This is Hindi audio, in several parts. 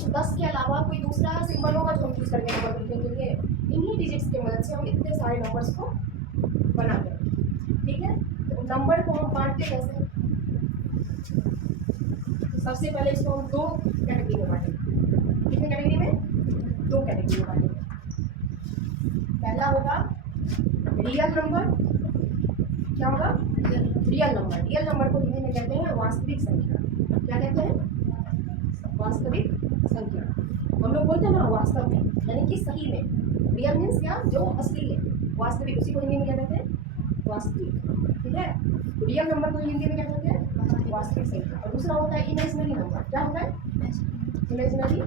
इस 10 के अलावा कोई दूसरा सिंबल होगा जो हम चूज़ करके नंबर लिखने के लिए, इन्हीं डिजिट्स की मदद से हम इतने सारे नंबर्स को बनाते हैं। ठीक है, तो नंबर को हम बांटते कैसे? सबसे पहले इसको हम दो कैटेगरी में बांटेंगे। कितने कैटेगरी में? दो कैटेगरी में बांटेंगे। पहला होगा रियल नंबर। क्या होगा? Real number. रियल नंबर को हिंदी में कहते हैं वास्तविक संख्या। क्या कहते हैं? वास्तविक संख्या। हम लोग बोलते हैं ना वास्तव में, यानी कि सही में। रियल मीन्स क्या? जो असली है। वास्तविक, उसी को हिंदी में क्या कहते हैं? वास्तविक। ठीक है, रियल नंबर को हिंदी में क्या कहते हैं? वास्तविक संख्या। और दूसरा होता है इमेजिनरी नंबर। क्या होता है? Imaginary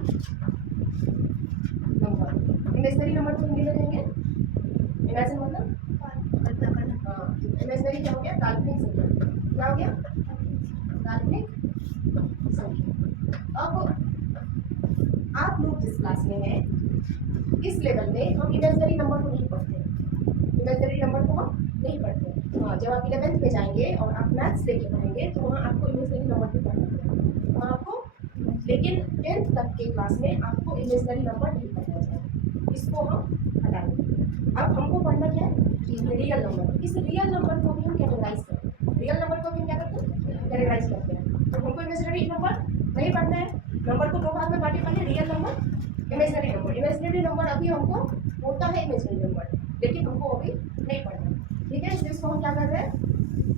number. इमेजिनरी नंबर को हिंदी में कहेंगे, इमेजिन मतलब कल्पना करना। हाँ, इमेजिनरी क्या हो गया? काल्पनिक संख्या। क्या हो गया? काल्पनिक संख्या। अब आप लोग जिस क्लास में हैं, इस लेवल में हम इमेजिनरी नंबर को नहीं पढ़ते हैं। इमेजिनरी नंबर को हम नहीं पढ़ते हैं। हाँ, जब आप 11th में जाएंगे और आप मैथ्स लेके पढ़ेंगे तो वहाँ आपको इमेजिनरी नंबर भी पढ़ना पड़ेगा वहाँ आपको। लेकिन 10th तक के क्लास में आपको इमेजिनरी नंबर नहीं पढ़ना चाहिए, इसको हम हटाएंगे। अब हमको पढ़ना क्या है? Real number. इस रियल नंबर को भी हम कैटेगराइज करते हैं। रियल नंबर को भी हम क्या करते हैं? कैटेगराइज करते हैं। तो हमको इमेजिनरी नंबर नहीं पढ़ना है। नंबर को दो भाग में बांटे, पहले real number, imaginary number. Imaginary number अभी हमको होता है इमेजिनरी नंबर, लेकिन हमको अभी नहीं पढ़ना। ठीक है, इसलिए इसको हम क्या कर रहे हैं?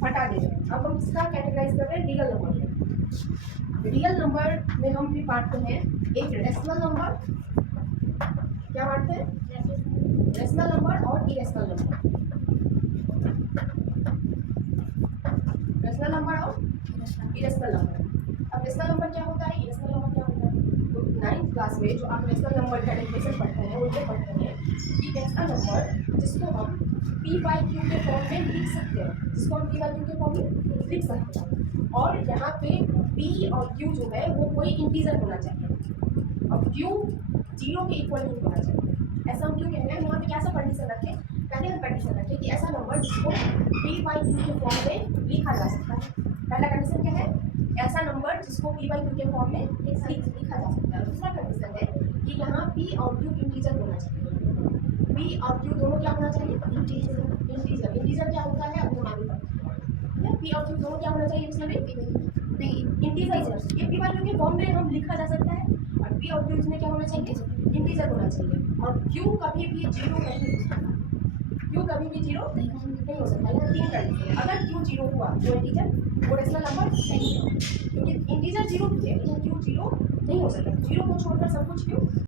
हटा दे रहे हैं। अब हम इसका कैटेगराइज कर रहे हैं रियल नंबर में। रियल नंबर में हम भी बांटते हैं एक रेशनल नंबर। क्या बांटते हैं? रेशनल नंबर और इरेशनल नंबर। रेशनल नंबर और इरेशनल नंबर। अब रेशनल नंबर क्या होता है? इरेशनल नंबर क्या होता है? तो 9th क्लास में जो आप रेशनल नंबर का डेफिनेशन पढ़ते हैं वो ये पढ़ते हैं कि ऐसा नंबर जिसको हम p/q के फॉर्म में लिख सकते हैं, जिसको हम p/q के फॉर्म में लिख सकते हैं। और यहाँ पे p और q जो है वो कोई इंटीजर होना चाहिए। अब q 0 के इक्वल नहीं होना चाहिए। ऐसा हम क्यों कह रहे हैं? यहाँ पे कैसा कंडीशन रखें? पहले हम कंडीशन रखें कि ऐसा नंबर जिसको p/q के फॉर्म में लिखा जा सकता है। पहला कंडीशन क्या है? ऐसा नंबर जिसको p/q के फॉर्म में लिखा जा सकता है। दूसरा कंडीशन है कि यहाँ p और q इंटीजर होना चाहिए। p और q दोनों क्या होना चाहिए? इंटीजर। इंटीजर। इंटीजर क्या होता है? अब हम आगे बढ़ते हैं। p और q दोनों क्या होना चाहिए? इसमें नहीं, इंटीजर। ये p/q के फॉर्म में हम लिखा जा सकता है और p और q इसमें क्या होना चाहिए? इंटीजर होना चाहिए। और q कभी भी जीरो नहीं हो सकता। q कभी भी जीरो नहीं हो सकता। यहाँ तीन कंडीशन है। अगर q जीरो हुआ तो इंटीजर, वो रेशनल नंबर नहीं है, क्योंकि इंटीजर जीरो भी है लेकिन q जीरो नहीं हो सकता। जीरो को छोड़कर सब कुछ q